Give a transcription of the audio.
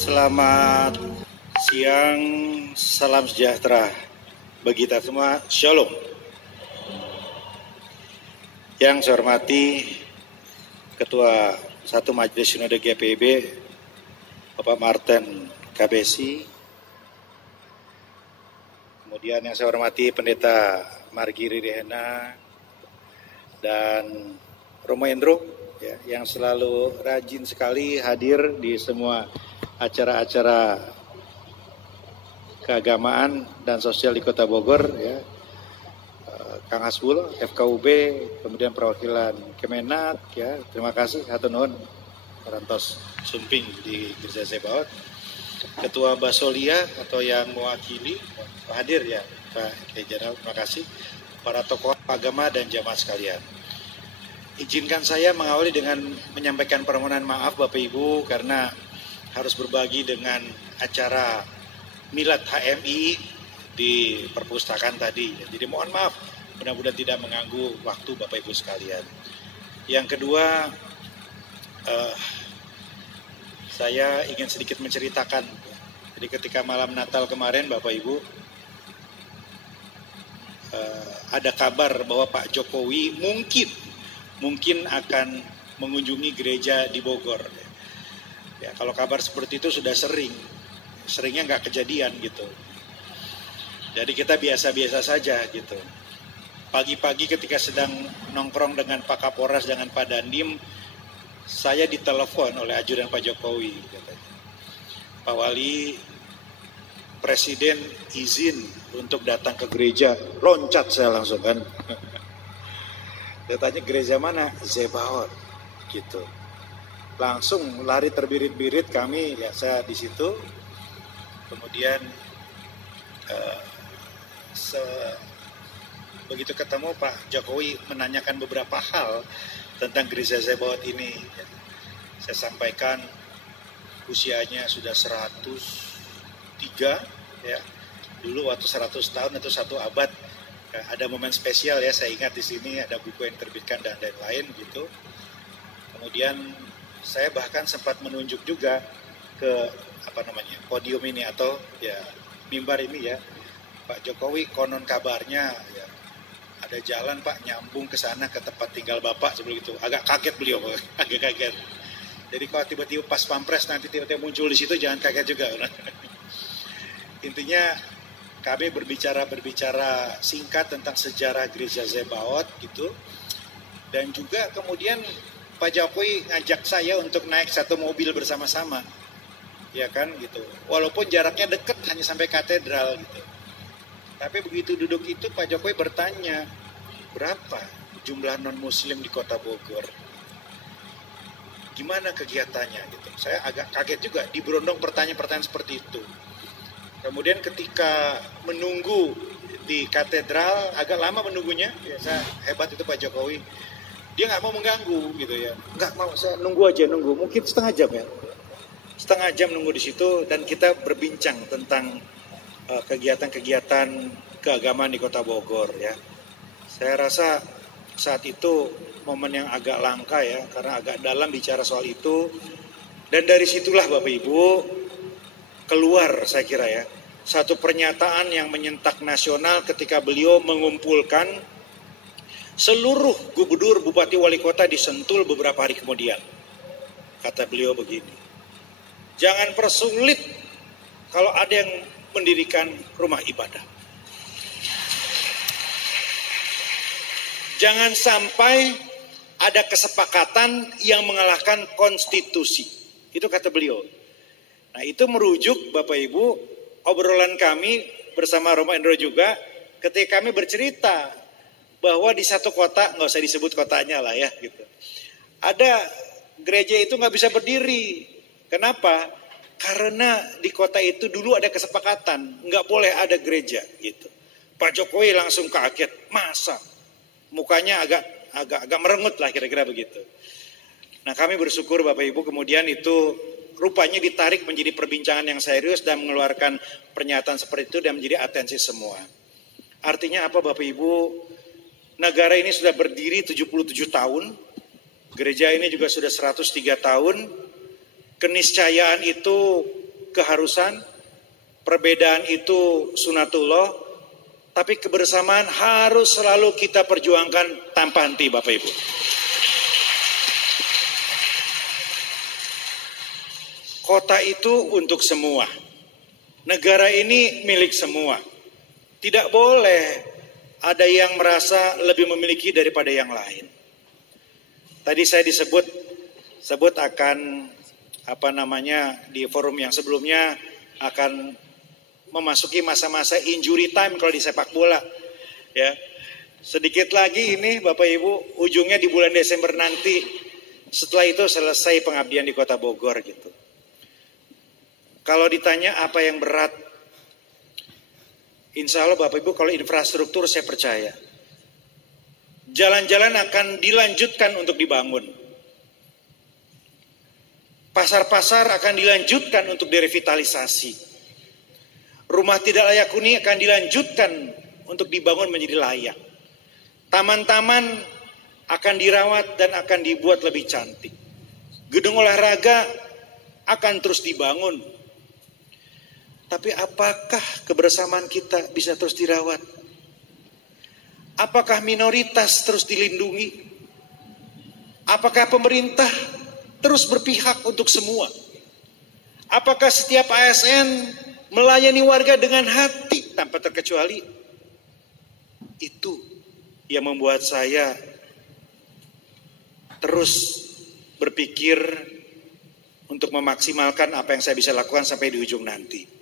Selamat siang, salam sejahtera bagi kita semua, Shalom. Yang saya hormati Ketua Satu Majelis Sinode GPIB, Bapak Martin Kabesi. Kemudian yang saya hormati Pendeta Margiri Rehena dan Romo Endro, ya, yang selalu rajin sekali hadir di semua acara-acara keagamaan dan sosial di Kota Bogor, ya. Kang Hasbul, FKUB, kemudian perwakilan Kemenak, ya, terima kasih, hatur nuhun, Rantos Sumping di Gereja Zebaot, Ketua Basolia atau yang mewakili hadir, ya, Pak Kiai Jenderal, terima kasih, para tokoh agama dan jamaah sekalian. Izinkan saya mengawali dengan menyampaikan permohonan maaf Bapak Ibu karena harus berbagi dengan acara Milad HMI di perpustakaan tadi. Jadi mohon maaf, mudah-mudahan tidak mengganggu waktu Bapak Ibu sekalian. Yang kedua, saya ingin sedikit menceritakan. Jadi ketika malam Natal kemarin Bapak Ibu, ada kabar bahwa Pak Jokowi mungkin akan mengunjungi gereja di Bogor. Ya, kalau kabar seperti itu sudah seringnya nggak kejadian gitu. Jadi kita biasa-biasa saja gitu. Pagi-pagi ketika sedang nongkrong dengan Pak Kapolres dengan Pak Dandim, saya ditelepon oleh ajudan Pak Jokowi. Katanya, Pak Wali, Presiden izin untuk datang ke gereja. Loncat saya langsung kan. Dia tanya gereja mana? Zebaot gitu. Langsung lari terbirit-birit kami, ya saya di situ. Kemudian begitu ketemu Pak Jokowi menanyakan beberapa hal tentang gereja Zebaot ini. Saya sampaikan usianya sudah 103, ya. Dulu waktu 100 tahun itu 1 abad. Ada momen spesial, ya, saya ingat di sini ada buku yang diterbitkan dan lain-lain gitu. Kemudian saya bahkan sempat menunjuk juga ke podium ini atau ya mimbar ini, ya. Pak Jokowi konon kabarnya, ya, ada jalan Pak nyambung ke sana ke tempat tinggal Bapak sebelum itu. Agak kaget beliau, agak kaget. Jadi kalau tiba-tiba pas pampres nanti tiba-tiba muncul di situ jangan kaget juga. Intinya kami berbicara singkat tentang sejarah gereja Zebaot gitu. Dan juga kemudian Pak Jokowi ngajak saya untuk naik satu mobil bersama-sama, ya kan gitu. Walaupun jaraknya dekat hanya sampai katedral gitu. Tapi begitu duduk itu Pak Jokowi bertanya, berapa jumlah non-muslim di Kota Bogor? Gimana kegiatannya gitu. Saya agak kaget juga diberondong pertanyaan-pertanyaan seperti itu. Kemudian ketika menunggu di katedral, agak lama menunggunya, biasa hebat itu Pak Jokowi. Dia nggak mau mengganggu gitu, ya. Nggak mau, saya nunggu aja, mungkin setengah jam, ya. Setengah jam nunggu di situ dan kita berbincang tentang kegiatan-kegiatan keagamaan di Kota Bogor, ya. Saya rasa saat itu momen yang agak langka, ya, karena agak dalam bicara soal itu. Dan dari situlah Bapak Ibu keluar, saya kira, ya, satu pernyataan yang menyentak nasional ketika beliau mengumpulkan seluruh gubernur, bupati, wali kota di Sentul beberapa hari kemudian. Kata beliau begini, jangan persulit kalau ada yang mendirikan rumah ibadah. Jangan sampai ada kesepakatan yang mengalahkan konstitusi. Itu kata beliau. Nah, itu merujuk Bapak Ibu obrolan kami bersama Romo Endro juga ketika kami bercerita bahwa di satu kota, nggak usah disebut kotanya lah, ya gitu, ada gereja itu nggak bisa berdiri. Kenapa? Karena di kota itu dulu ada kesepakatan nggak boleh ada gereja gitu. Pak Jokowi langsung kaget, masa? Mukanya agak merengut lah, kira-kira begitu. Nah, kami bersyukur Bapak Ibu kemudian itu rupanya ditarik menjadi perbincangan yang serius dan mengeluarkan pernyataan seperti itu dan menjadi atensi semua. Artinya apa Bapak Ibu? Negara ini sudah berdiri 77 tahun, gereja ini juga sudah 103 tahun, keniscayaan itu keharusan, perbedaan itu sunatullah, tapi kebersamaan harus selalu kita perjuangkan tanpa henti, Bapak Ibu. Kota itu untuk semua. Negara ini milik semua. Tidak boleh ada yang merasa lebih memiliki daripada yang lain. Tadi saya disebut akan di forum yang sebelumnya akan memasuki masa-masa injury time kalau di sepak bola. Ya. Sedikit lagi ini Bapak Ibu, ujungnya di bulan Desember nanti. Setelah itu selesai pengabdian di Kota Bogor gitu. Kalau ditanya apa yang berat, insya Allah Bapak Ibu kalau infrastruktur saya percaya. Jalan-jalan akan dilanjutkan untuk dibangun. Pasar-pasar akan dilanjutkan untuk direvitalisasi. Rumah tidak layak huni akan dilanjutkan untuk dibangun menjadi layak. Taman-taman akan dirawat dan akan dibuat lebih cantik. Gedung olahraga akan terus dibangun. Tapi apakah kebersamaan kita bisa terus dirawat? Apakah minoritas terus dilindungi? Apakah pemerintah terus berpihak untuk semua? Apakah setiap ASN melayani warga dengan hati tanpa terkecuali? Itu yang membuat saya terus berpikir untuk memaksimalkan apa yang saya bisa lakukan sampai di ujung nanti.